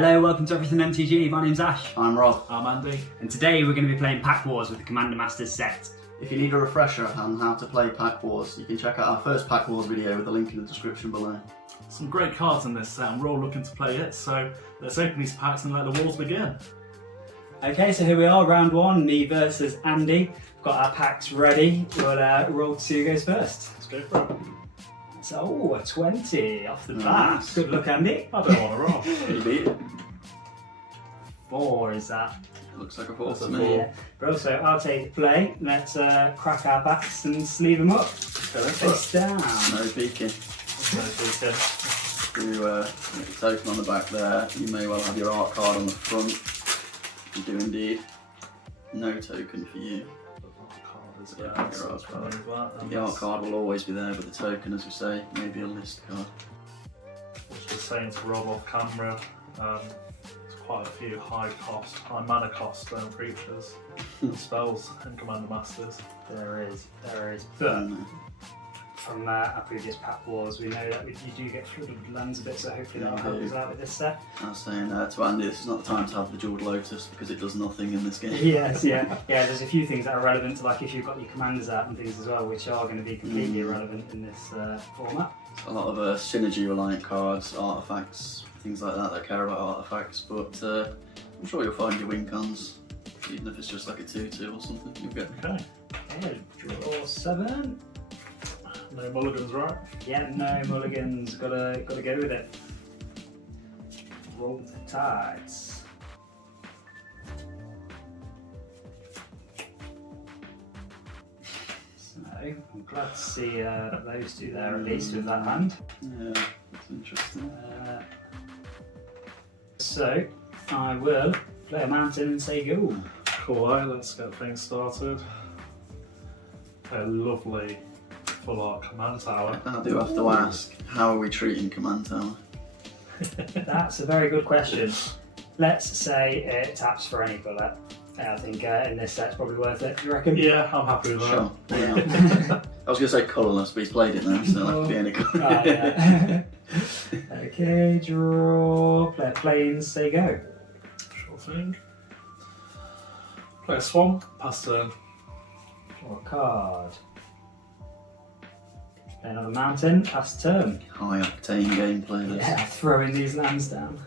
Hello, welcome to Everything MTG. My name's Ash. I'm Rob. I'm Andy. And today we're going to be playing Pack Wars with the Commander Masters set. If you need a refresher on how to play Pack Wars, you can check out our first Pack Wars video with the link in the description below. Some great cards in this set and we're all looking to play it, so let's open these packs and let the wars begin. Okay, so here we are, round one, me versus Andy. Got our packs ready. We'll roll to see who goes first. Let's go for it. So, a 20 off the bat. Nice. Good luck, Andy. I don't want to roll. You beat it. 4 is that? It looks like a 4 That's to a me. 4. Yeah. Bro, so I'll take the play. Let's crack our packs and sleeve them up. Okay, let's go. Face down. No peeking. You get a token on the back there. You may well have your art card on the front. You do indeed. No token for you. The art card will always be there, but the token, as we say, maybe a list card. Which was saying to Rob off camera, there's quite a few high mana cost creatures and spells in Commander Masters. There is. But from our previous Pack Wars, we know that you do get flooded with lands a bit, so hopefully that'll help us out with this set. I was saying to Andy, this is not the time to have the Jeweled Lotus because it does nothing in this game. Yes, yeah. There's a few things that are relevant to, like, if you've got your commanders out and things as well, which are going to be completely irrelevant in this format. A lot of synergy reliant cards, artifacts, things like that care about artifacts, but I'm sure you'll find your win cons, even if it's just like a 2-2 or something. You'll get Okay. Okay, draw 7. No mulligans, right? Yeah, no mulligans. Gotta go with it. Roll the tides. So I'm glad to see those two there at least with that hand. Yeah, that's interesting. So I will play a mountain and say go. Cool, let's get things started. A lovely full art command tower. I do have to ask, how are we treating Command Tower? That's a very good question. Let's say it taps for any colour. I think in this set's probably worth it. Do you reckon? Yeah, I'm happy with that. Sure. Yeah. I was going to say colourless, but he's played it now, so that could be any colour. Oh, yeah. Okay, draw. Play planes, say go. Sure thing. Play a swamp, pass turn. Draw a card. Play another mountain, pass turn. High octane gameplay. This. Yeah, throwing these lands down.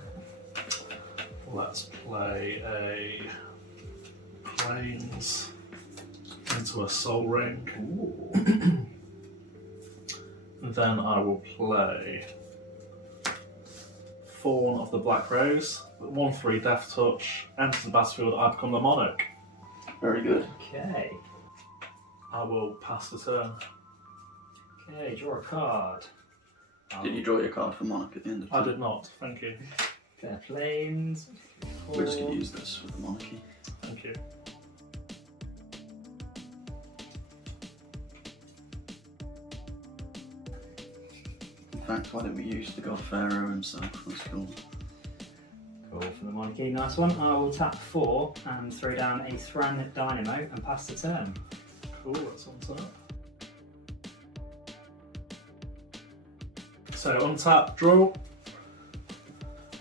Let's play a plains into a soul ring. Ooh. And then I will play Fawn of the Black Rose. 1/3 Death Touch, enters the battlefield, I become the monarch. Very good. Okay. I will pass the turn. Okay, draw a card. Did you draw your card for Monarch at the end of I time? did not, thank you. Play planes. We're just going to use this with the Monarchy. Thank you. In fact, why don't we use the God Pharaoh himself? That's cool. Cool for the monarchy, nice one. I will tap 4 and throw down a Thran Dynamo and pass the turn. Cool, that's on top. So untap, draw.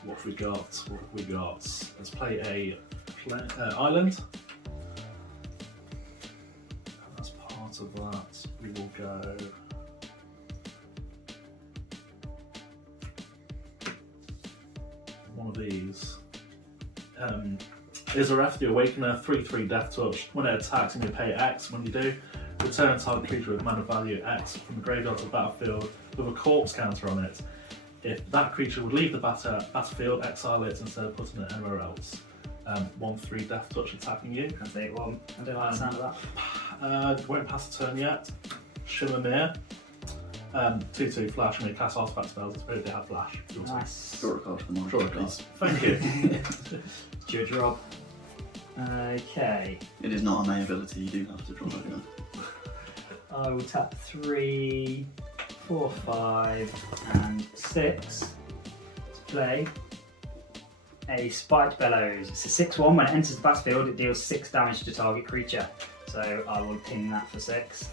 What have we got? Let's play a island. And as part of that, we will go. One of these. Is a ref, the Awakener, 3/3 Death Touch. When it attacks, you may pay X. When you do, return target creature with mana value X from the graveyard to the battlefield with a corpse counter on it. If that creature would leave the battlefield, exile it instead of putting it anywhere else. 1/3 Death Touch attacking you. I'll take 1. I don't like the sound of that. Won't pass the turn yet. Shimmermere. 2/2 flash, and they cast artifact spells. It's really they have flash. Nice. Draw a card for the Monarchy, Draw a card. please. Thank you. Judge Rob. Okay. It is not a May ability, you do have to draw a card. I will tap 3, 4, 5, and 6 to play a Spiked Bellows. It's a 6/1. When it enters the battlefield, it deals 6 damage to target creature. So I will ping that for 6.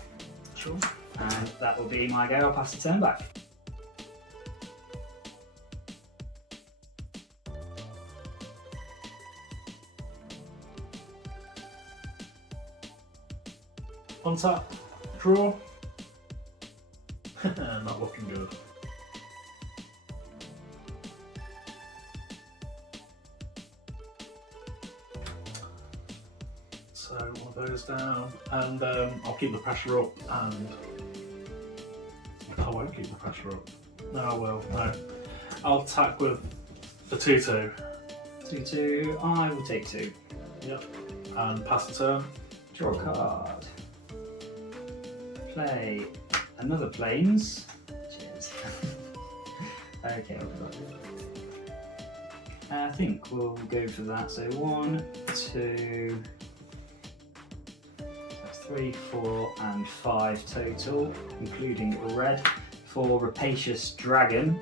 Sure. And that will be my go. I'll pass the turn back. Untap, draw. Not looking good. So one of those down, and I'll keep the pressure up, and I won't keep the pressure up. No, I will. No, I'll attack with the 2/2. 2/2. I will take 2. Yep. And pass the turn. Draw a card. Play another planes. Cheers. Okay, I'll put that in. I think we'll go for that. So 1, 2, that's 3, 4, and 5 total, including a red. For Rapacious Dragon.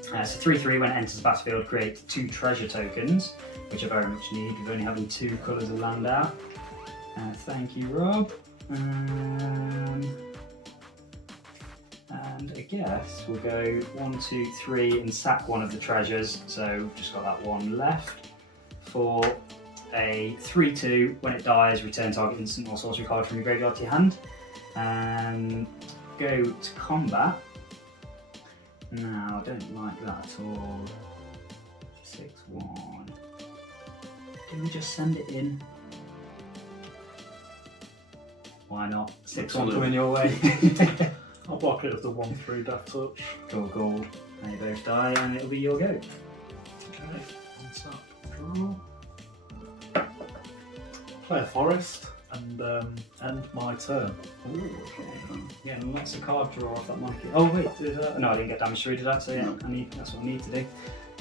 So 3/3 when it enters the battlefield, create 2 treasure tokens, which I very much need with only having 2 colours of land out. Thank you, Rob. And I guess we'll go 1, 2, 3 and sack one of the treasures. So we've just got that one left. For a 3/2, when it dies, return target instant or sorcery card from your graveyard to your hand. Go to combat. No, I don't like that at all. 6/1. Do we just send it in? Why not? 6/1 coming your way. I'll block it with the 1/3 Death Touch. Cool. They both die and it'll be your go. Okay, untap, draw. Play a forest and end my turn. Ooh, okay. Yeah, lots of card draw off that monkey. Oh wait, no, I didn't get damage through, did I? So yeah, No. that's what I need to do.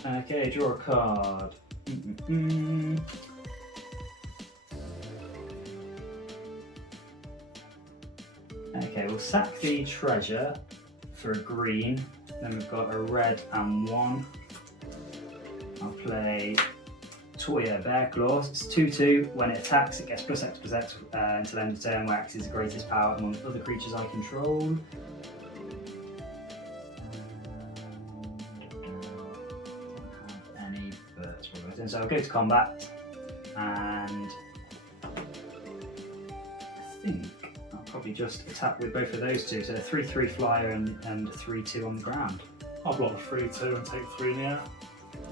Okay, draw a card. Okay, we'll sack the treasure for a green. Then we've got a red and 1. I'll play Toya Bearclaw. It's 2/2. When it attacks, it gets +X until end of turn, where X is the greatest power among other creatures I control. Don't have any, but that's what we're doing. So I'll go to combat, and I think I'll probably just attack with both of those two. So a 3/3 flyer and a 3/2 on the ground. I'll block 3/2 and take 3 in the air.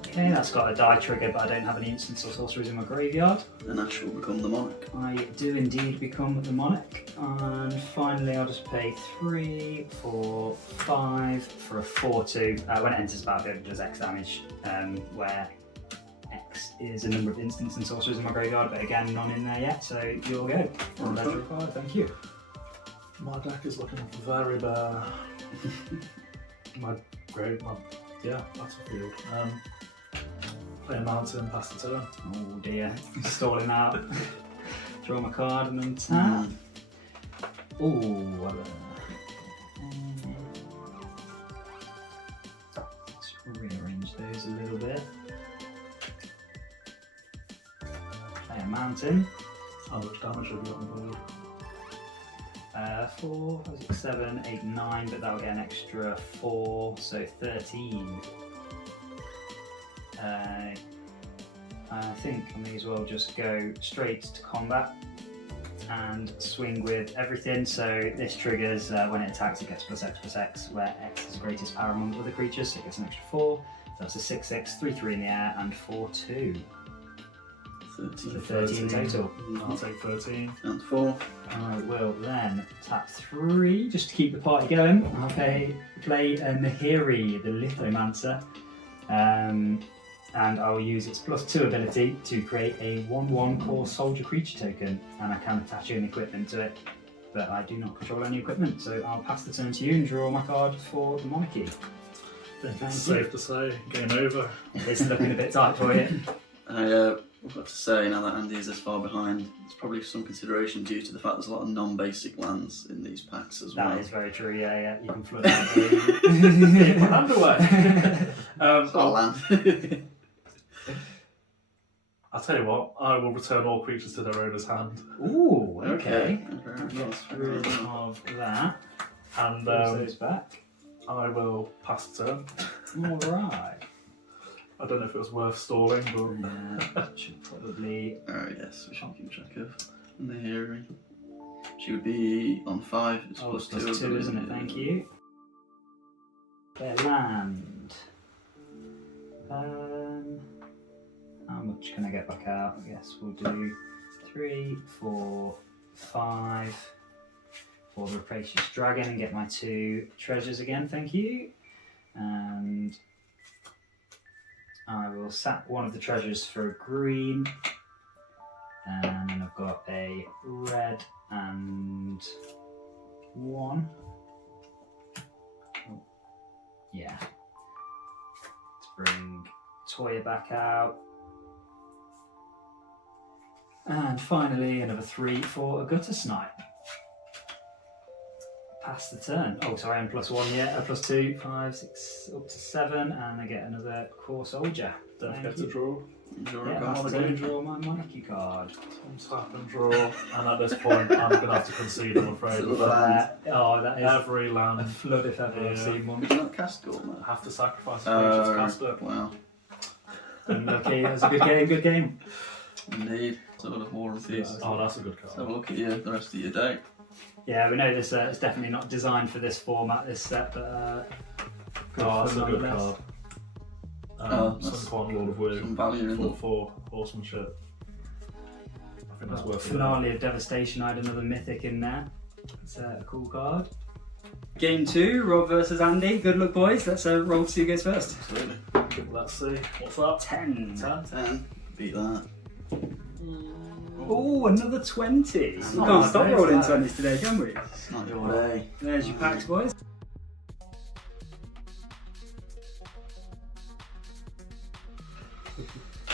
Okay, that's got a die trigger, but I don't have any instants or sorceries in my graveyard. And Ash will become the monarch. I do indeed become the monarch. And finally, I'll just pay 3, 4, 5 for a 4/2. When it enters the battlefield, it does X damage, where X is a number of instants and sorceries in my graveyard, but again, none in there yet, so you'll go. On Okay. legendary card, thank you. My deck is looking very bare. Yeah, battlefield. Play a mountain, pass the turn. Oh dear, stalling out. Draw my card and then tap. Ooh, let's rearrange those a little bit. Play a mountain. How much damage have you got on the board? 4, 7, 8, 9, but that'll get an extra 4, so 13. I think I may as well just go straight to combat and swing with everything. So this triggers when it attacks, it gets +X, where X is the greatest power among other creatures, so it gets an extra 4. So that's a 6/6, 3/3 in the air, and 4/2. 13. So 13 total. I'll take 13. And 4. I will then tap 3 just to keep the party going. I'll play Nahiri, the Lithomancer, and I will use its +2 ability to create a 1/1 core soldier creature token, and I can attach any equipment to it, but I do not control any equipment, so I'll pass the turn to you and draw my card for the monarchy. I think it's safe to say, game over. It's looking a bit tight for you. I've got to say, now that Andy is this far behind, there's probably some consideration due to the fact there's a lot of non-basic lands in these packs as well. That is very true, yeah, you can flood out. Keep my hand away. It's not a land. I'll tell you what, I will return all creatures to their owner's hand. Ooh, okay. Very Get rid of that. And Close those back. I will pass the turn. Alright. I don't know if it was worth stalling, but Should probably. Oh yes, we should keep track of Nahiri. She would be on 5. It's Oh, plus it's 2, plus 2, isn't it? Thank you. Their land. How much can I get back out? I guess we'll do 3, 4, 5 for the Rapacious Dragon and get my 2 treasures again, thank you. And I will sack one of the treasures for a green. And then I've got a red and 1. Oh, yeah. Let's bring Toya back out. And finally, another 3 for a Gutter Snipe. Pass the turn. Oh, sorry, I'm +1 yet. Plus 2, 5, 6, up to 7, and I get another Core Soldier. Don't Thank forget you. to draw. Draw Yeah, a card pass again. turn, draw my Monarchy card. Tap and draw. And at this point, I'm going to have to concede, I'm afraid. Silver land. Oh, that is Every a land, flood if ever I've Yeah. seen one. Did you not cast Gorman? I have to sacrifice a creature to cast it. Wow. Unlucky, that was a good game. Indeed. Sort of War and Peace. Oh, that's a good Let's card. have a look at the rest of your deck. Yeah, we know this is definitely not designed for this format, this set, but Oh, that's a good nonetheless. card. That's Sunquan Lord of Wu. some value in them. 4/4 horsemanship. I think that's worth it. Finale of Devastation, I had another Mythic in there. It's a cool card. Game 2, Rob versus Andy. Good luck, boys. Let's roll to see who goes first. Absolutely. Let's see. What's that? 10. 10. Beat that. Oh, another 20. We not can't bad, stop is rolling that? 20s today, can we? It's not your day. There's your packs, boys.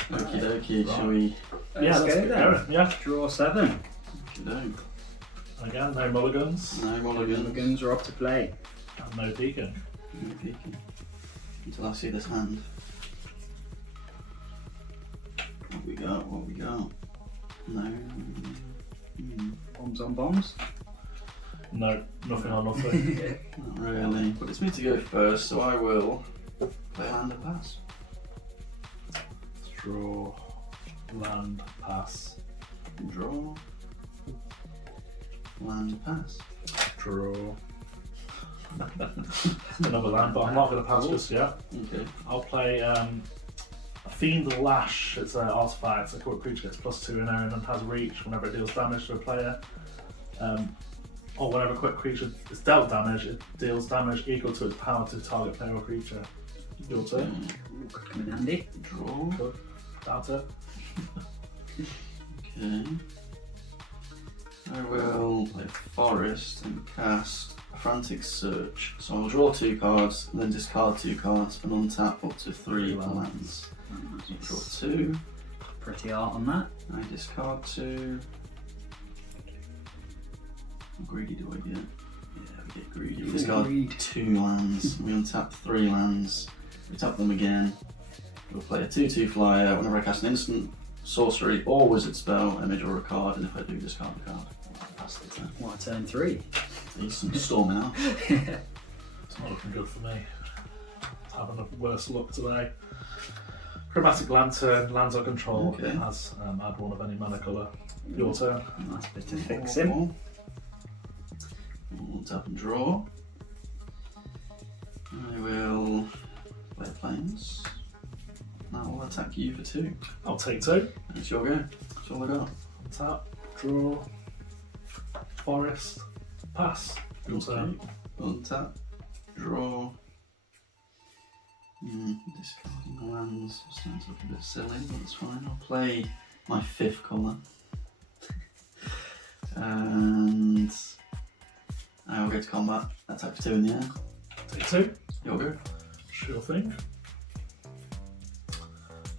Okie dokie, Right. shall we? Yeah, let's get go then. going. Yeah. Draw 7. Okie doke. Again, no mulligans. No mulligans. Mulligans are up to play. And no peeking. No peeking. Until I see this hand. What we got? What we got? No. Bombs on bombs. No, nothing on nothing. Not really. But it's me to go first, so I will play land and pass. Draw, land, pass. Draw. Land, pass. Draw. Another land, but I'm not going to pass just yet. Okay. I'll play Fiend Lash. It's an artifact. A quick creature gets +2 in area and has reach whenever it deals damage to a player. Or whenever a quick creature is dealt damage, it deals damage equal to its power to target player or creature. Your turn. Could come in handy. Draw. Good. Doubt it. Okay. I will play Forest and cast a Frantic Search. So I'll draw 2 cards, and then discard 2 cards, and untap up to 3 lands. Draw 2. Pretty art on that. I discard 2. How greedy do I get? Yeah, we get greedy. We discard Greed. 2 lands. We untap 3 lands. We tap them again. We'll play a 2/2 flyer. Whenever I cast an instant, sorcery, or wizard spell, I may draw a card, and if I do, discard a card. Pass the turn. What, turn 3? Decent storming out. It's not looking good for me. Having a worse luck today. Chromatic Lantern, lands I control, Okay. has add 1 of any mana colour. Your turn. Nice bit to fix him. We'll tap and draw. I will play planes. I will attack you for 2. I'll take 2. It's your go. That's all I got. Tap, draw, forest, pass. Your turn. Untap, draw. Discarding the lands. Starting to look a bit silly, but it's fine. I'll play my 5th colour. And I will go to combat. Attack for 2 in the air. Take 2. Your go. Sure thing.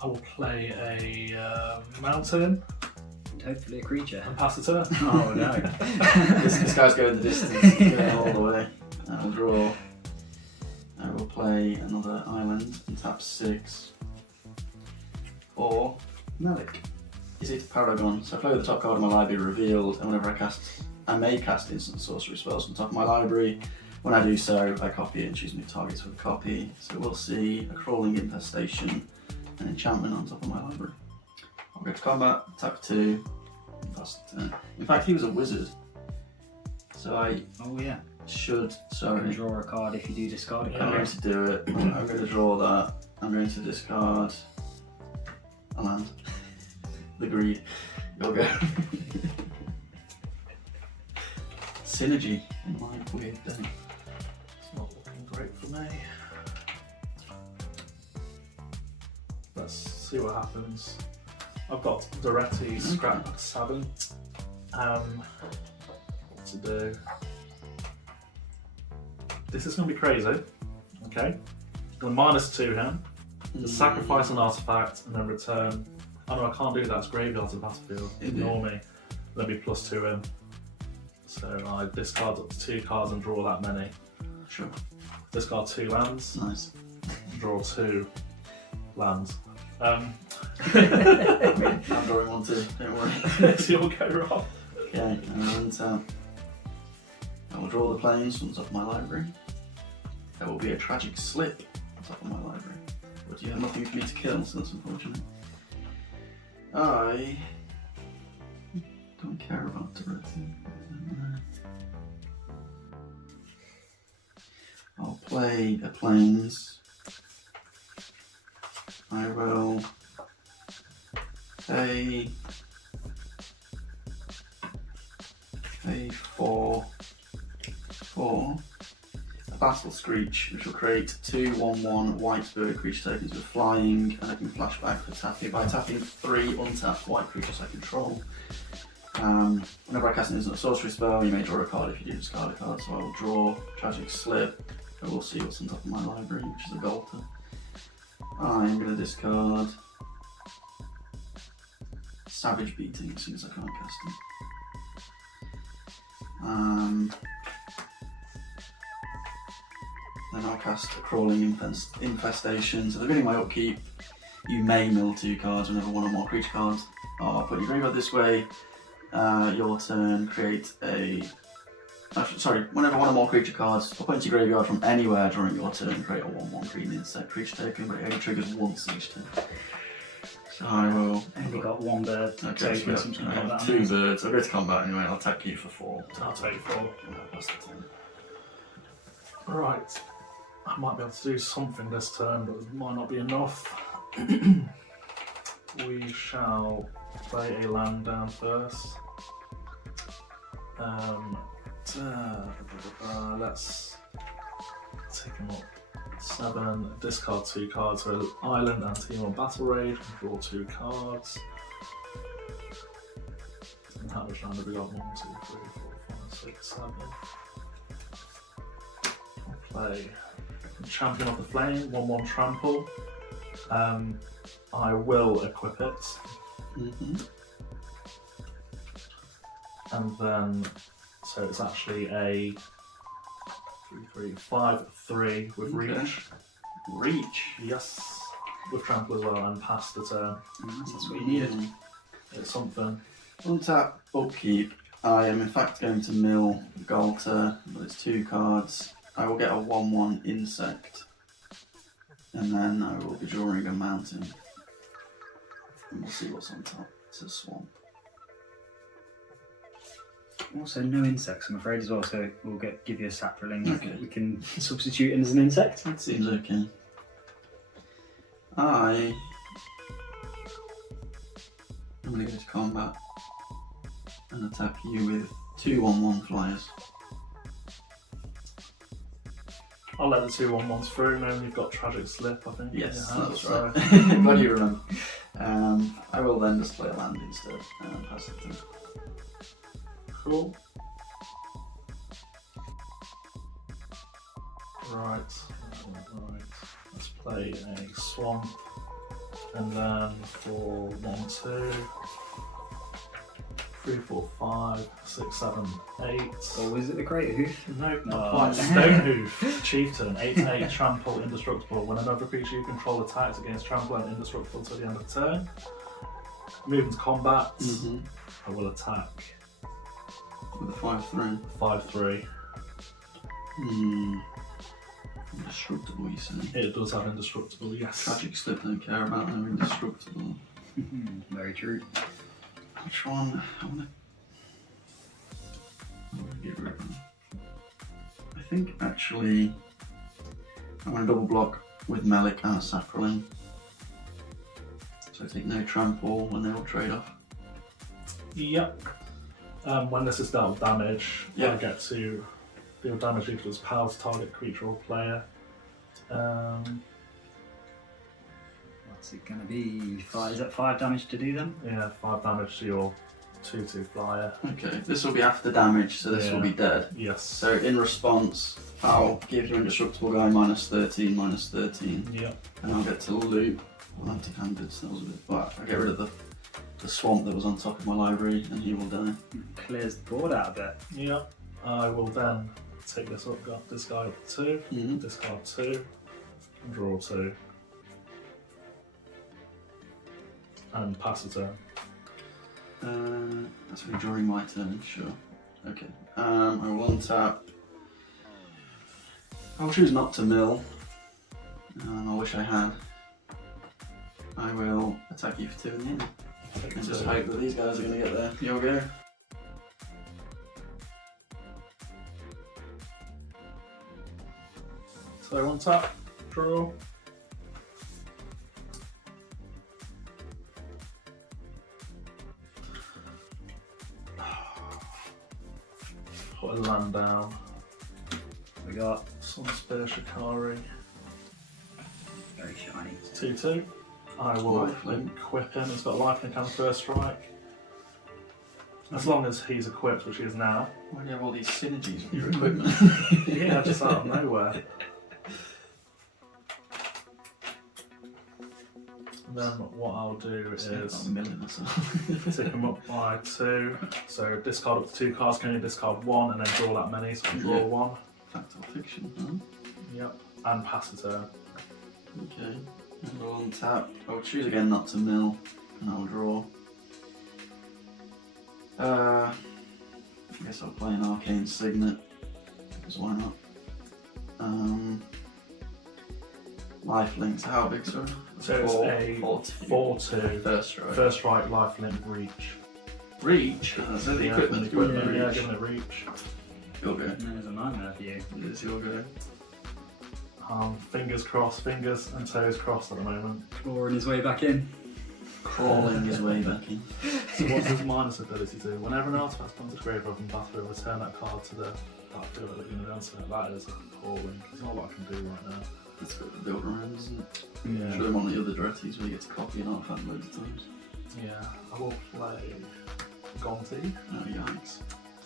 I will play a mountain And hopefully a creature. and pass the turn. Oh no. This guy's going the distance, going all the way. I will draw. I will play another island and tap 6. Or Malik. Is it Paragon? So I play with the top card of my library revealed, and whenever I may cast instant sorcery spells from the top of my library. When I do so, I copy it and choose new targets for the copy. So we'll see a crawling infestation, an enchantment on top of my library. I'll go to combat, attack 2, and pass the turn. In fact, he was a wizard, So I Oh yeah. should, You sorry, can draw a card if you do discard a I'm card. going to do it. I'm going to draw that. I'm going to discard a land. The greed. You'll go. Synergy in my weird day. It's not looking great for me. Let's see what happens. I've got Doretti, Scrap, Savant. What to do? This is going to be crazy. Okay. I'm going to -2 him. Sacrifice an artifact and then return. Oh no, I can't do that. It's graveyard to battlefield. Ignore me. Let me +2 him. So I discard up to 2 cards and draw that many. Sure. Discard 2 lands. Nice. Draw 2 lands. I'm drawing one too, don't worry. So you'll go wrong. Okay, and I will draw the planes from the top of my library. There will be a tragic slip on top of my library. But you have nothing for me to kill, so that's unfortunate. I don't care about Doretti. I'll play the planes. I will pay for a Battle Screech, which will create 2/1/1 white bird creature tokens with flying, and I can flashback for tapping by tapping 3 untapped white creatures I control. Whenever I cast an instant sorcery spell, you may draw a card if you do discard a card. So I will draw Tragic Slip. I will see what's on top of my library, which is a Golter. I'm going to discard Savage Beating as soon as I can't cast it. Then I'll cast a Crawling Infestation. So at the beginning of my upkeep, you may mill 2 cards whenever 1 or more creature cards are put in your graveyard this way. Your turn, create a... whenever 1 or more creature cards are put into your graveyard from anywhere during your turn, create a 1/1 green insect creature token, but it only triggers once each turn. So I will... Only got 1 bird Okay, token, so something I like have that. 2 birds. I'll go to combat anyway, I'll attack you for 4. I'll take 4. That's the turn. Right. I might be able to do something this turn, but it might not be enough. We shall play a land down first. Let's take him up. 7, discard 2 cards for Island and Team on Battle Rage, draw 2 cards. And how much land have we got? 1, 2, 3, 4, 5, 6, 7. I'll play Champion of the Flame, 1/1 trample. I will equip it. And then, so it's actually a 5/3 with reach. Reach? Yes, with trample as well, and pass the turn. That's what you needed. It's something. Untap, upkeep. I am in fact going to mill Galter, but it's 2 cards. I will get a 1/1 insect, and then I will be drawing a mountain. And we'll see what's on top. It's a swamp. Also, no insects, I'm afraid, as well, so we'll give you a sapling. Okay. We can substitute in as an insect. That seems okay. I'm going to go to combat and attack you with 2/1/1 flyers. I'll let the 2/1/1s through, now you've got Tragic Slip, I think. Yes, in your hand, that's so- right. Glad you remember. I will then just play a land instead and pass it to Cool. Right. Let's play a swamp, and then for 1, 2, 3, 4, 5, 6, 7, 8. Or was it the Great Hoof? No, not Oh. quite. Stonehoof, Chieftain, 8/8, trample, indestructible. When another creature you control attacks against trample and indestructible until the end of the turn. Move into combat. I will attack with a 5/3. 5/3. Indestructible, you say? It does have indestructible, yes. Tragic Slip don't care about them indestructible. Very true. Which one? I Get rid of them. I think actually I'm going to double block with Melik and a Saproling. So I take no trample when they all trade off. Yep. When this is dealt with damage, Yep. I get to deal damage equal to power to target creature or player. What's it going to be? 5, is that 5 damage to do them? Yeah, 5 damage to your 2/2 flyer. Okay, this will be after damage, so this will be dead. Yes. So in response, I'll give your indestructible guy -13, -13, Yep. and I'll get to loop. Well, empty-handed, so that was a bit. Well, I get rid of the swamp that was on top of my library, and he will die. Clears the board out a bit. Yep. I will then take this up, got this guy up to 2, discard 2, draw 2, and pass the turn. That's really during my turn, sure. Okay. I will untap. I'll choose not to mill. I wish I had. I will attack you for 2 in the end. And just hope that these guys are going to get there. Your go. So one tap, draw. Put a land down. We got Sunspear Shikari. very shiny. 2/2. I will Lifelink. equip him. He's got lifelink and first strike. As long as he's equipped, which he is now. Why do you have all these synergies with your equipment? Yeah, just out of nowhere. Then what I'll do is a million or so. tick him up by 2. So discard up to 2 cards, can only discard 1 and then draw that many, so I draw Yeah. 1. Fact or fiction, huh? Yep. And pass the turn. Okay. And I'll untap. I'll choose again not to mill, and I'll draw. I guess I'll play an Arcane Signet, because why not? Lifelink, so how big, sorry? So it's a 4/2. First strike. First strike, lifelink, reach. Reach? So the equipment. Yeah, Reach. giving it reach. Your go. There's a nightmare for you. It is your go. Fingers crossed, fingers and toes crossed at the moment. Clawing his way back in. Crawling his way back in. So what's his minus ability do? Whenever an artifact comes to graveyard from battlefield, return that card to the battlefield that you're going to answer. That is appalling. There's not a lot I can do right now. That's got to build around, isn't it? Yeah. Show him on the other Dretties where you get to copy an artifact loads of times. Yeah. I will play Gonti. Oh, yikes.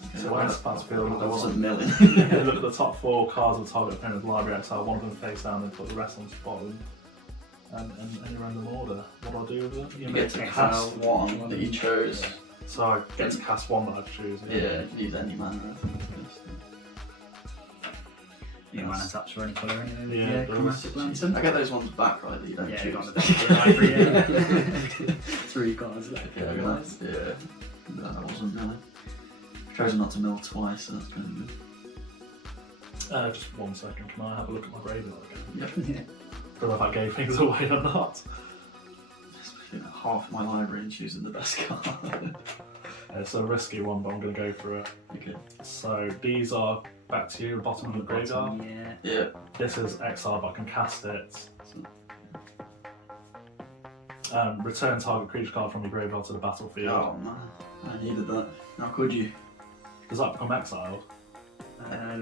Okay, So when it's battlefield, I wasn't milling. Yeah, look at the top 4 cards of the target opponent's library, exile one of them face down and put the rest on the bottom. And any random order. What do I do with it? You get to cast one that you chose. So I get to cast one that I choose. Yeah, you can use any mana, I think. You mana taps for any colour anyway. Yeah, chromatic lantern. I get those ones back, right, that you don't Yeah, choose. got the back of the library, yeah. 3 cards left. Yeah, nice. Yeah. No, that wasn't milling. I've chosen not to mill twice, so that's kind of good. Just 1 second, can I have a look at my graveyard again? Yep. Yeah. Don't know if I gave things away or not. Spent half my library and choosing the best card. It's a risky one, but I'm going to go for it. Okay. So these are back to you, the bottom of the graveyard. Yeah. Yeah. This is exile, but I can cast it. Return target creature card from your graveyard to the battlefield. Oh man, I needed that. How could you? Does that become exiled? I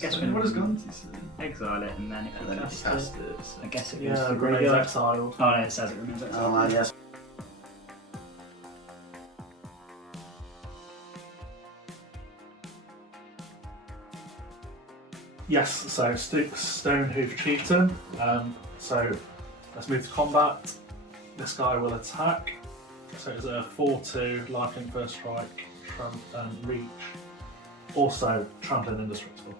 guess what has gone to say? exile it and then if And you then cast you cast it, it. So. I guess it Yeah, goes to the remains graveyard. exiled. Oh no, it says it remains exiled. Oh man, yes. Yes, so Stonehoof Chieftain. So let's move to combat. This guy will attack. So it's a 4/2, lifelink first strike, reach. Also, trampling indestructible.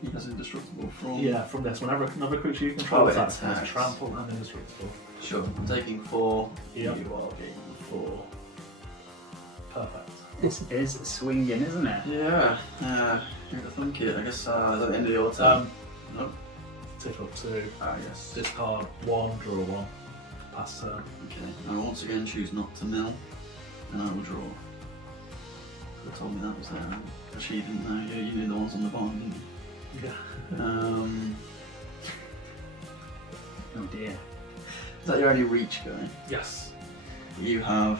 He has indestructible from. Yeah, from this, whenever another creature you control Oh, it attacks, attacks. it's trample and indestructible. Sure. I'm taking 4. Yep. You are getting 4. Perfect. This is swinging, isn't it? Yeah. Who'd have thunk it? I guess is that the end of your turn. Nope. Tick up 2, Ah, yes. discard 1, draw 1, pass turn. Okay. I will once again choose not to mill, and I will draw. could have told me that was there. But she didn't know. You knew the ones on the bottom, didn't you? Yeah. Oh dear. Is that your only reach guy? Yes. You have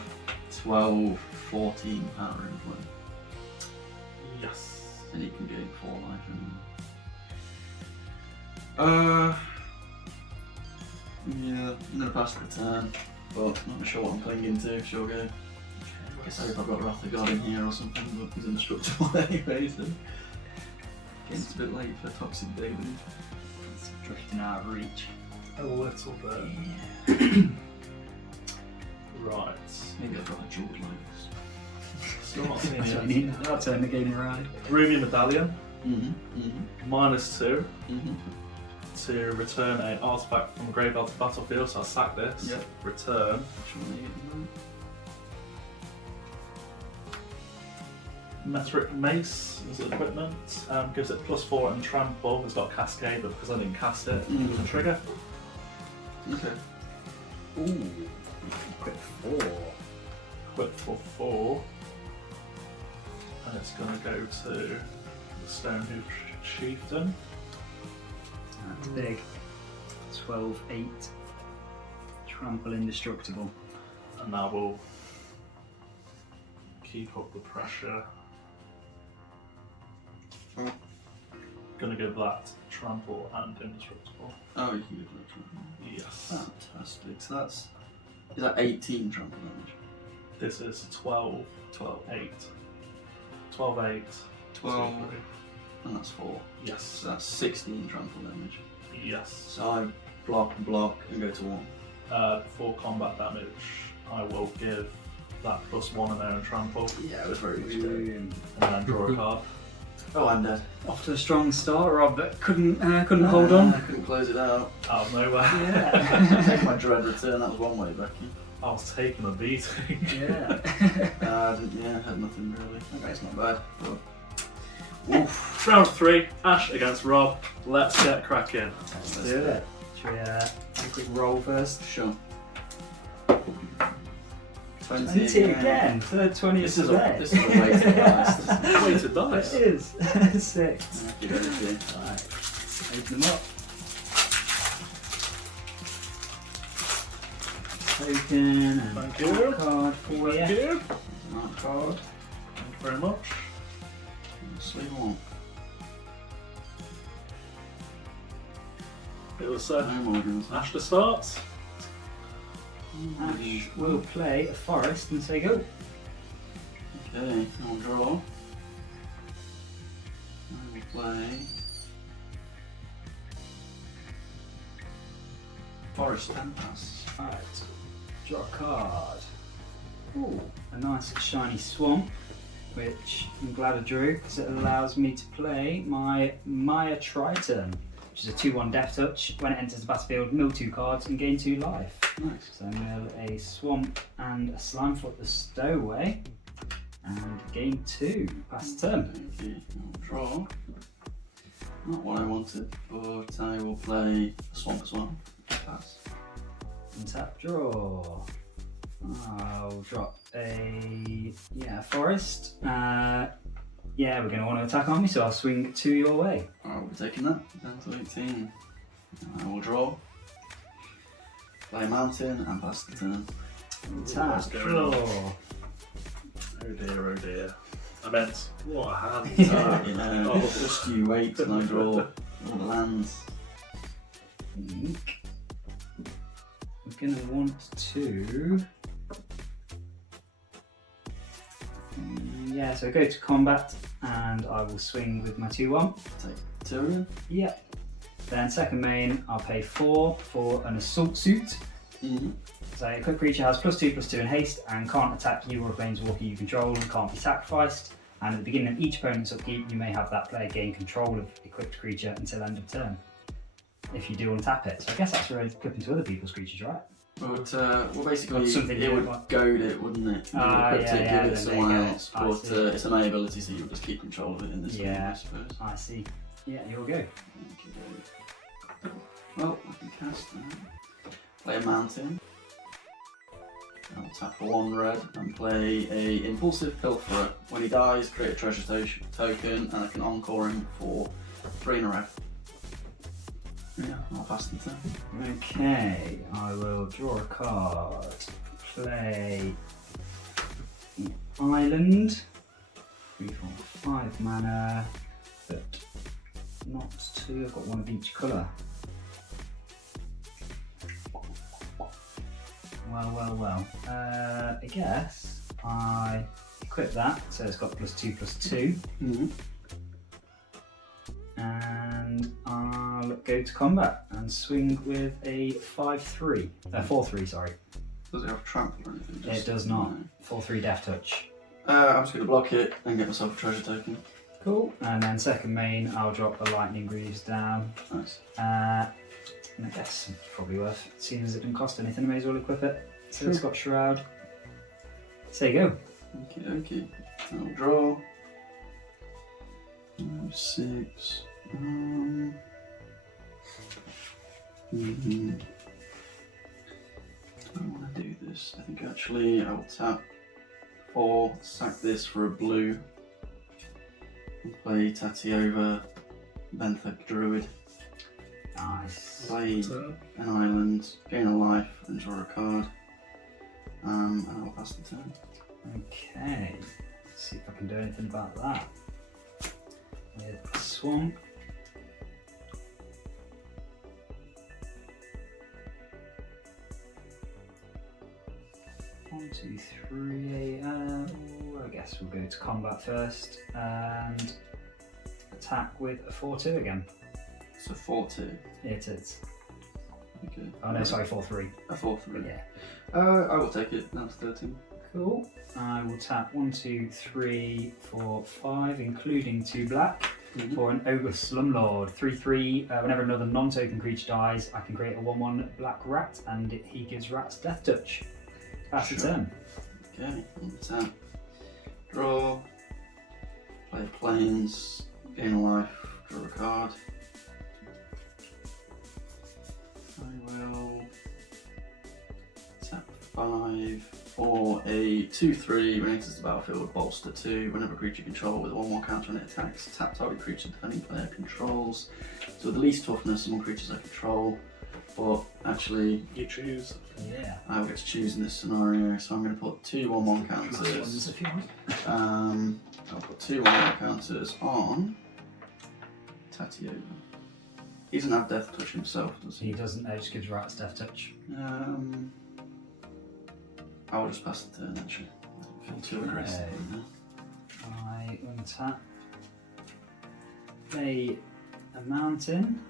12, 14 power in play. Yes. And you can gain 4 life. Yeah, I'm gonna pass the turn, but not sure what I'm clinging to. Sure go. I guess I hope I've got Wrath of God in here or something, but he's indestructible anyway, so. It's a bit late for Toxic Daily. It's drifting out of reach. A little bit. Yeah. Right. Maybe I've got a jeweled life. Still not seeing That's what I it. need. I'll turn the game around. Ruby Medallion. Mm-hmm. -2 Mm-hmm. to return an artifact from the graveyard to battlefield, so I'll sack this. Yep. Return. Metric Mace as equipment. Gives it +4 and trample. It's got Cascade, but because I didn't cast it, it was a trigger. Okay. Ooh. Quick 4. Equip for 4. And it's going to go to the Stonehoof Chieftain. That's big. 12, 8. Trample indestructible. And that will keep up the pressure. Oh. Gonna give that trample and indestructible. Oh, you can give that trample. Yes. Fantastic. So that's. Is that 18 trample damage? This is 12, 12. 8. 12, 8. 12. 2, 3. And that's 4. Yes. So that's 16 trample damage. Yes. So I block, and go to 1. For combat damage, I will give that +1 in there and trample, Yeah, it was very good. Boom. and then draw a card. Oh, I'm dead. Off to a strong start, Rob, but couldn't hold on. I couldn't close it out. Out of nowhere. Yeah. Take my dread return, that was one way, Becky. I was taking a beating. Yeah. Had nothing really. Okay, it's not bad. But... Oof. Round 3, Ash against Rob. Let's get cracking. Let's do it. Should we do a quick roll first? Sure. 20 again. Third 20 This of is the a day. weighted dice. Weighted dice. It is. 6. Give it a go. Right. Open them up. Token and Thank you. card for you. Thank you. Right, Card. Thank you very much. sleeve on. It was No more guns. Ash to start. Ash will play a forest and say go. Okay, I'll draw. I will play Forest Tempest. Alright. Draw a card. Ooh, a nice shiny swamp, which I'm glad I drew because it allows me to play my Maya Triton, which is a 2/1 Death Touch. When it enters the battlefield, mill 2 cards and gain 2 life. Nice. So mill a swamp and a Slimefoot the Stowaway and gain 2. Pass the turn. Okay, I'll draw. Not what I wanted, but I will play a swamp as well. Pass. Untap, draw. I'll drop a forest. Yeah, we're going to want to attack on me, so I'll swing 2 your way. I will be taking that down to 18. I will draw. Play a mountain and pass the turn. Untap, going draw. Oh dear, oh dear. I meant, what a hand. Yeah. Oh. Just you wait and I draw all the lands. Think. I'm going to want to. Yeah, so I go to combat and I will swing with my 2/1. Take Tyrion. Yep. Then second main, I'll pay 4 for an assault suit. Mm-hmm. So a quick creature has +2/+2 in haste and can't attack you or a planeswalker you control and can't be sacrificed. And at the beginning of each opponent's upkeep, you may have that player gain control of equipped creature until end of turn. If you do untap it. So I guess that's for equipping to other people's creatures, right? But well, basically, Or something it would like- goad it, wouldn't it? You would Ah, equip yeah, it, yeah, give it then someone they get it. else. I But see. it's an A ability, so you just keep control of it in this Yeah. one, I suppose. I see. Yeah, you'll go. Well, I can cast that. Play a mountain. I'll tap for 1 red and play a Impulsive Pilferer. When he dies, create a treasure token, and I can encore him for 3 in a red. Yeah, I'll pass the turn. Okay, I will draw a card, play Island, 3, 4, 5 mana, but not 2, I've got 1 of each colour. Well. I guess I equip that, so it's got +2/+2. And I'll go to combat and swing with a 5/3. 4/3, sorry. Does it have trample or anything? It does not. 4/3 Death Touch. I'm just going to block it and get myself a treasure token. Cool. And then second main, I'll drop a Lightning Greaves down. Nice. And I guess it's probably worth, seeing as it didn't cost anything, I may as well equip it. So Sure. it's got Shroud. So there you go. Okay. I'll draw. 6. I don't want to do this. I think actually I will tap 4, sack this for a blue, and play Tatiova, Benthic Druid. Nice. Play Turn. an island, gain a life, and draw a card. And I'll pass the turn. Okay. Let's see if I can do anything about that. With Swamp. One, 2, 3. I guess we'll go to combat first and attack with a 4/2 again. So 4/2. It is. Okay. Oh no, sorry, 4/3. A 4/3. Yeah. I will take it down to 13. Cool. I will tap 1, 2, 3, 4, 5, including 2 black. For an Ogre Slumlord, 3/3. Whenever another non-token creature dies, I can create a 1/1 black rat, and he gives rats Death Touch. That's the Sure. turn. Okay, on the tap. Draw. Play planes. Gain a life. Draw a card. I will tap 5 for a 2/3. When it enters the battlefield, bolster 2. Whenever a creature you control with a 1/1 counter when it attacks, tap target creature defending player controls. So with the least toughness among creatures I control. But actually, You choose. Yeah. I will get to choose in this scenario, so I'm going to put 2 1/1 Ones counters. if you want. I'll put 2 1/1 counters on Tatiova. He doesn't have Death Touch himself, does He he? doesn't. It just gives rats Death Touch. I will just pass the turn actually. I feel too aggressive. Okay. Right now. I untap. Play a mountain.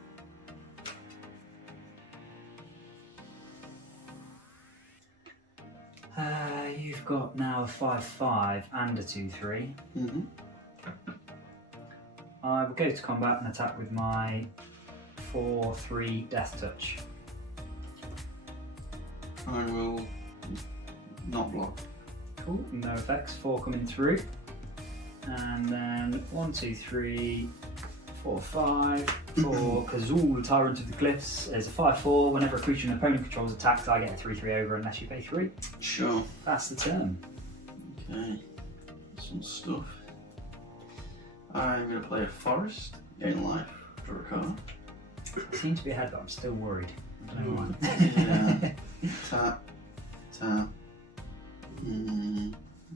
You've got now a 5/5 and a 2/3. I will go to combat and attack with my 4/3 Death Touch. I will not block. Cool, no effects, 4 coming through. And then 1, 2, 3, 4, 5 for Kazul, Tyrant of the Cliffs. Is a 5/4. Whenever a creature an opponent controls attacks, I get a 3/3 over unless you pay 3. Sure. That's the turn. Okay. Some stuff. I'm going to play a forest. Gain a life. Draw a card. It seems to be ahead, but I'm still worried. I don't know why. Yeah. Tap. Tap.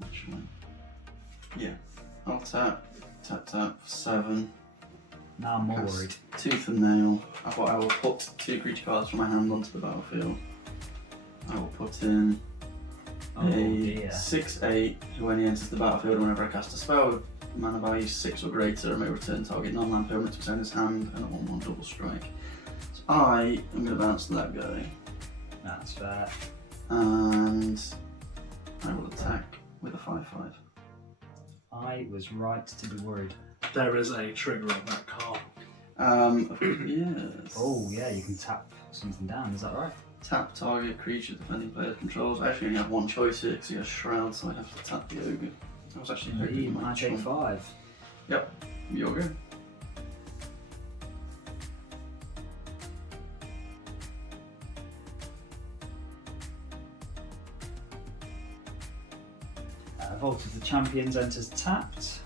Actually. Yeah. I'll tap. Tap tap for 7. Now I'm more Cast worried. Tooth and Nail. I will put 2 creature cards from my hand onto the battlefield. I will put in Oh a dear. 6/8 who when he enters the battlefield whenever I cast a spell with mana value 6 or greater, I may return target non-land permanent to its owner's hand and a 1/1 double strike. So I am going to bounce that guy That's fair. and I will attack with a 5/5. I was right to be worried. There is a trigger on that card. Yes. Oh yeah, you can tap something down, is that right? Tap target creature defending player controls. I actually only have one choice here because he has Shroud, so I have to tap the Ogre. I was actually hoping you might I take trump. 5. Yep, you're good. Vault of the Champions enters tapped.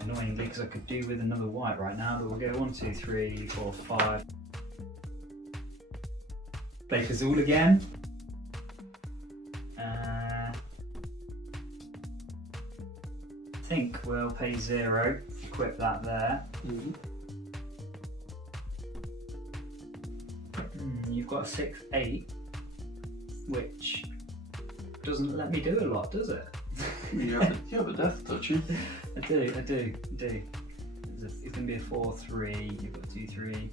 Annoyingly, because I could do with another white right now, but we'll go 1, 2, 3, 4, 5. Play Kazul again. I think we'll pay 0, equip that there. You've got a 6/8, which doesn't let me do a lot, does it? You have a death touch. I do. It's going to be a 4/3. You've got 2/3.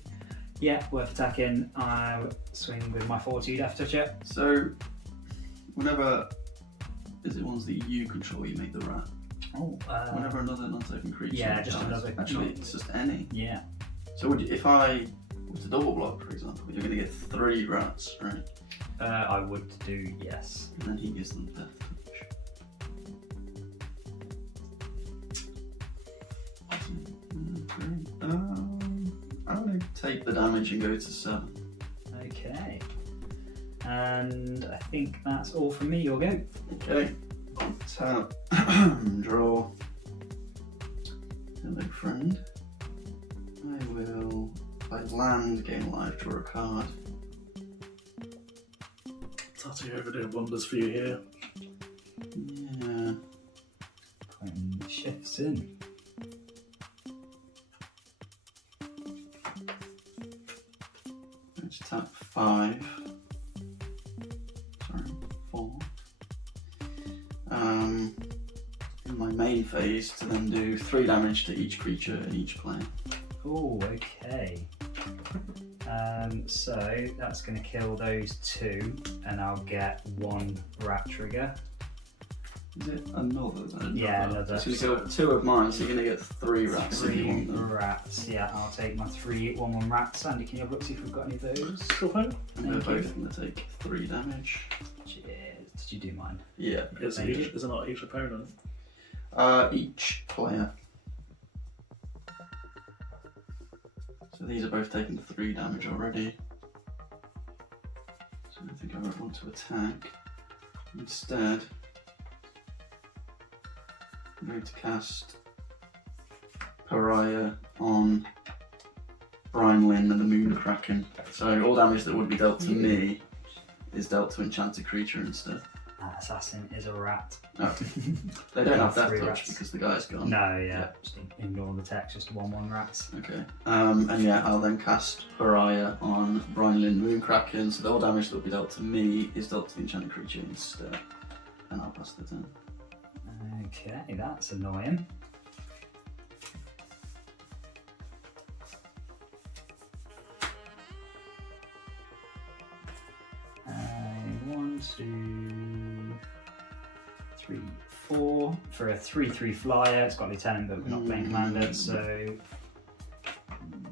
Yeah, worth attacking. I swing with my 4/2 death toucher. So, whenever is it ones that you control, you make the rat. Oh, Whenever another non-token creature. yeah, just dies. another. Actually, it's just any. Yeah. So, if I was to double block, for example, you're going to get 3 rats, right? I would do, yes. And then he gives them death touch. I'm going to take the damage and go to 7. Okay. And I think that's all from me. You'll go. Okay. Tap. Draw. Hello, friend. I will, if I land, gain life, draw a card. Tattoo overdoing wonders for you here. Yeah. Putting shifts in. Let's tap 5. Sorry, 4. In my main phase to then do 3 damage to each creature in each plane. Oh, okay. So that's going to kill those 2, and I'll get 1 rat trigger. Is it another then? Yeah, another. So you got 2 of mine, so you're going to get 3 rats if you 3 want them. rats. Yeah, I'll take my 3 1/1 rats. Andy, can you have a look see if we've got any of those? Cool thing. And they're Thank you. both going to take 3 damage. Cheers. Did you do mine? Yeah. Is Thank you. it not each opponent? Each player. So these are both taking 3 damage already. So I think I might want to attack. Instead, I'm going to cast Pariah on Brian Lynn and the Moon Kraken. So all damage that would be dealt to me is dealt to enchanted creature instead. That assassin is a rat. Oh. They don't have death 3 touch rats. because the guy's gone. No, yeah. Just ignore the text, just 1/1 rats. Okay. And yeah, I'll then cast Pariah on Brian Lynn Moonkraken, so the all damage that will be dealt to me is dealt to the enchanted creature instead. And I'll pass the turn. Okay, that's annoying. One, 2, 3, 4 for a 3/3 flyer. It's got lieutenant, but we're not playing commander, so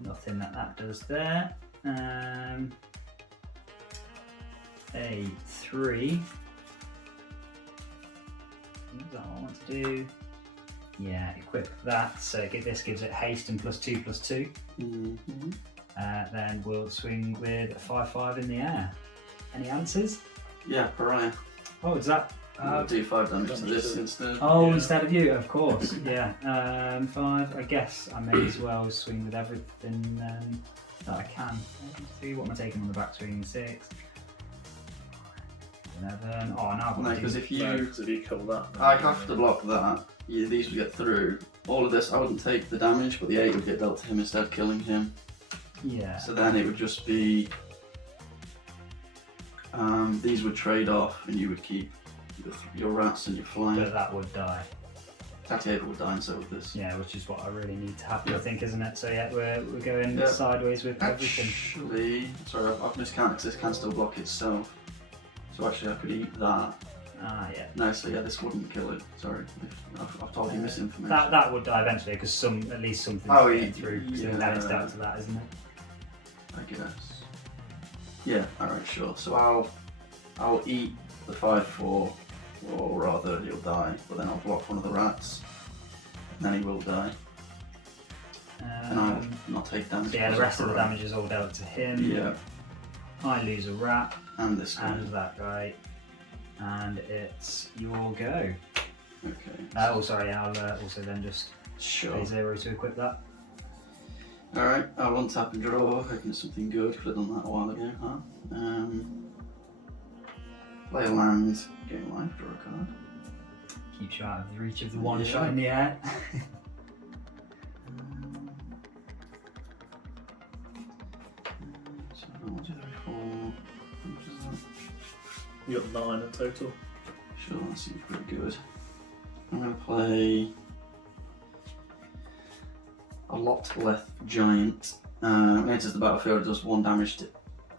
nothing that does there. A 3. Is that what I want to do? Yeah, equip that. So this gives it haste and +2/+2. Mm-hmm. Then we'll swing with a 5/5 in the air. Any answers? Yeah, Pariah. Oh, is that? I'll do 5 damage to this instead. Oh, Yeah. instead of you, of course. Yeah. 5. I guess I may as well swing with everything that I can. 2. What am I taking on the back swing? 6. 11. Oh, now I've No, got to because do. if you... Because if you kill that, then I have to block that. Yeah, these would get through. All of this, I wouldn't take the damage, but the 8 would get dealt to him instead, killing him. Yeah. So then it would just be... these would trade off and you would keep your rats and your flying. But that would die. Tatiana would die and so would this. Yeah, which is what I really need to happen, I Yeah. think, isn't it? So yeah, we're going Yeah. sideways with everything. Actually, sorry, I've miscounted because this can still block itself. So actually I could eat that. Ah, yeah. No, so yeah, this wouldn't kill it. Sorry, I've told you misinformation. That would die eventually because at least something's Oh, getting through. So then it's yeah. down to that, isn't it? I guess. Yeah, alright, sure. So I'll eat the 5/4, or rather he'll die, but then I'll block one of the rats, and then he will die. And I'll not take damage. So yeah, the because rest of the Pariah. damage is all dealt to him. Yeah, I lose a rat and this guy. and that guy, and it's your go. Okay. Oh, sorry, I'll also then just Sure. pay 0 to equip that. Alright, I will untap and draw, hoping it's something good, because I've done that a while ago, huh? Play a land, gain life, draw a card. Keeps you out of the reach of the one Yeah. shot in the air. So 1, 2, 3, 4. How much is that? You got 9 in total. Sure, that seems pretty good. I'm going to play a Lotleth Giant. When it enters the battlefield, it does 1 damage to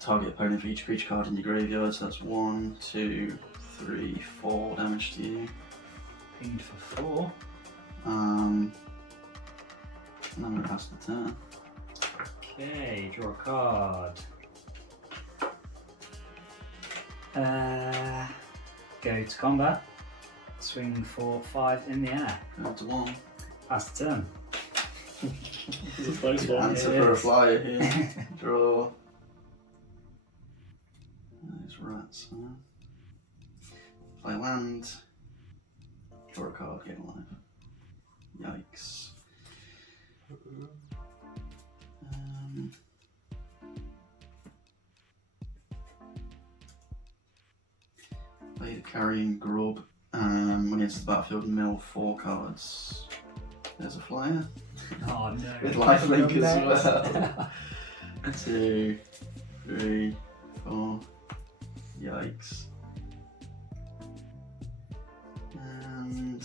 target opponent for each creature card in your graveyard. So that's 1, 2, 3, 4 damage to you. Pinged for 4. And I'm going to pass the turn. Okay, draw a card. Go to combat. Swing for 5 in the air. Go to 1. Pass the turn. This is a close one. Answer It for a is. flyer here. Draw. There's rats. Huh? Play land. Draw a card, gain life. Yikes. Play the Carrying Grub. When it enters the battlefield, mill 4 cards. There's a flyer. Oh no. With lifelink as well. 2, 3, 4. Yikes. And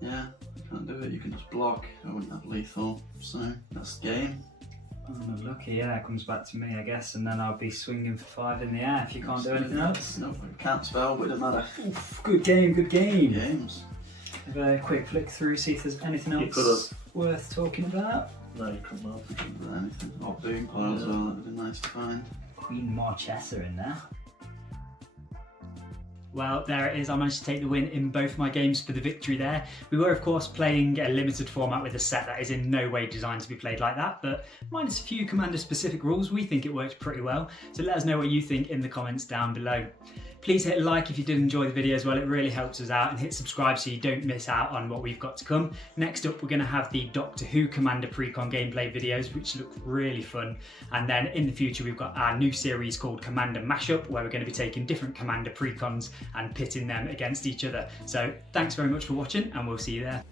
yeah, I can't do it. You can just block. I wouldn't have lethal, so that's the game. Unlucky, yeah, it comes back to me, I guess, and then I'll be swinging for 5 in the air if you can't do anything else. No, I can't spell, but it doesn't matter. Oof, good game, good game. Games. Have a quick flick through, see if there's anything You else could've. worth talking about. No, you couldn't have. Couldn't do anything. Oh, boom pile as well. That would be nice to find. Queen Marchesa in there. Well, there it is. I managed to take the win in both my games for the victory there. We were, of course, playing a limited format with a set that is in no way designed to be played like that, but minus a few Commander-specific rules, we think it worked pretty well. So let us know what you think in the comments down below. Please hit a like if you did enjoy the video as well, it really helps us out, and hit subscribe so you don't miss out on what we've got to come. Next up, we're going to have the Doctor Who Commander Precon gameplay videos, which look really fun. And then in the future, we've got our new series called Commander Mashup, where we're going to be taking different Commander Precons and pitting them against each other. So thanks very much for watching, and we'll see you there.